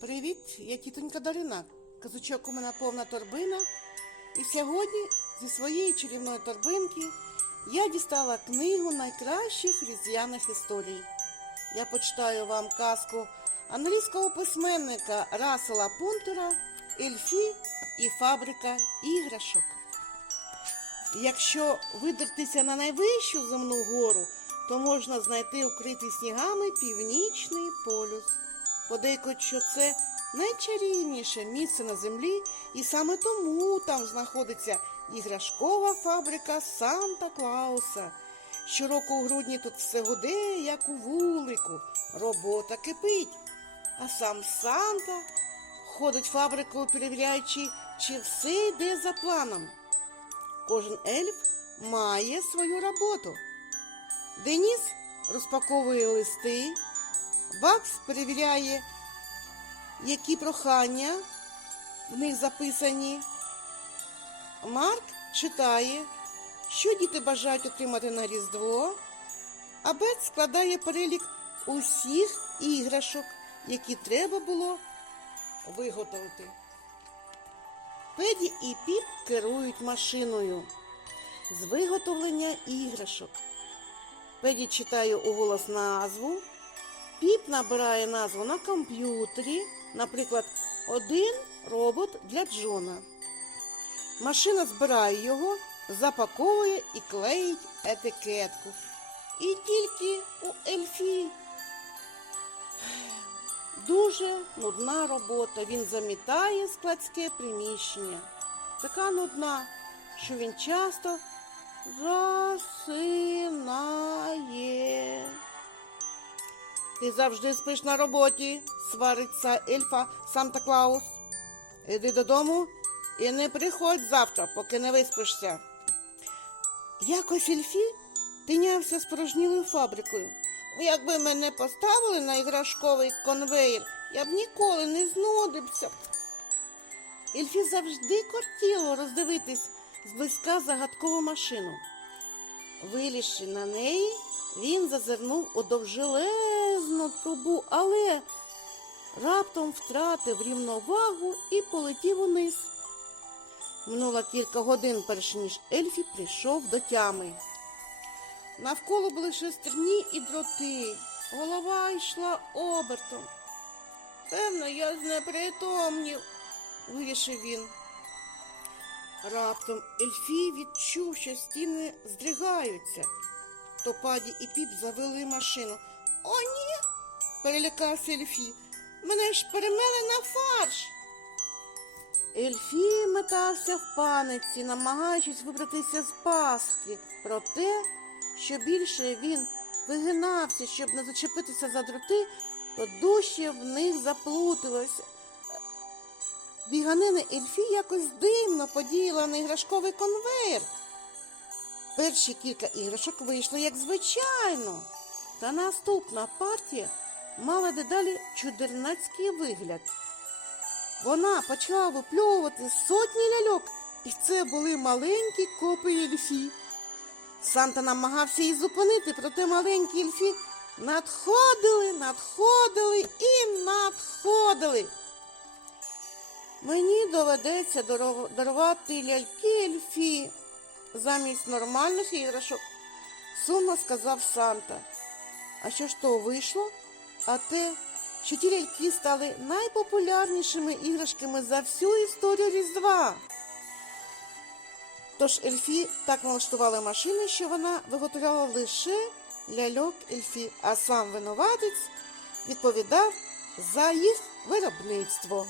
Привіт, я тітонька Дарина. Казочок у мене повна торбина. І сьогодні зі своєї чарівної торбинки я дістала книгу найкращих різдвяних історій. Я почитаю вам казку англійського письменника Расела Пунтера Ельфі і фабрика іграшок. Якщо видертися на найвищу земну гору, то можна знайти укритий снігами північний полюс. Подейкують, що це найчарівніше місце на землі, і саме тому там знаходиться іграшкова фабрика Санта Клауса. Щороку у грудні тут все гуде, як у вулику, робота кипить. А сам Санта ходить фабрикою, перевіряючи, чи все йде за планом. Кожен ельф має свою роботу. Деніс розпаковує листи, Бакс перевіряє, які прохання в них записані. Марк читає, що діти бажають отримати на Різдво, а Бет складає перелік усіх іграшок, які треба було виготовити. Педі і Піп керують машиною з виготовлення іграшок. Педі читає уголос назву. Піп набирає назву на комп'ютері, наприклад, один робот для Джона. Машина збирає його, запаковує і клеїть етикетку. І тільки у Ельфі дуже нудна робота. Він замітає складське приміщення. Така нудна, що він часто Ти завжди спиш на роботі, свариться ельфа Санта Клаус. Іди додому і не приходь завтра, поки не виспишся. Якось ельфі тинявся з порожнілою фабрикою. Якби мене поставили на іграшковий конвейер, я б ніколи не знудився. Ельфі завжди кортіло роздивитись зблизька загадкову машину. Вилізши на неї, він зазирнув у довжелезну трубу, але раптом втратив рівновагу і полетів униз. Минуло кілька годин, перш ніж Ельфі прийшов до тями. Навколо були шестерні і дроти. Голова йшла обертом. Певно, я знепритомнів, вирішив він. Раптом Ельфій відчув, що стіни здригаються. То паді і піп завели машину. О, ні. перелякався Ельфі. Мене ж перемели на фарш. Ельфі метався в паниці, намагаючись вибратися з пастки. Проте, що більше він вигинався, щоб не зачепитися за дроти, то дужче в них заплуталося. Біганини Ельфі якось дивно подіяла на іграшковий конвейер. Перші кілька іграшок вийшли як звичайно, та наступна партія мала дедалі чудернацький вигляд. Вона почала випльовувати сотні ляльок, і це були маленькі копії Ельфі. Санта намагався її зупинити, проте маленькі Ельфі надходили, надходили і надходили. Мені доведеться дарувати ляльки Ельфі замість нормальних іграшок, сумно сказав Санта. А що ж то вийшло? А те, що ті ляльки стали найпопулярнішими іграшками за всю історію Різдва. Тож Ельфі так налаштували машини, що вона виготовляла лише ляльок Ельфі, а сам винуватець відповідав за їх виробництво.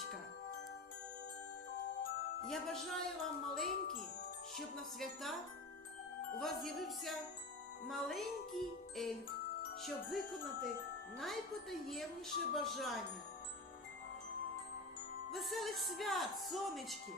Казочка? Я бажаю вам маленькі, щоб на свята у вас з'явився маленький ельф, щоб виконати найпотаємніше бажання. Веселих свят, сонечки!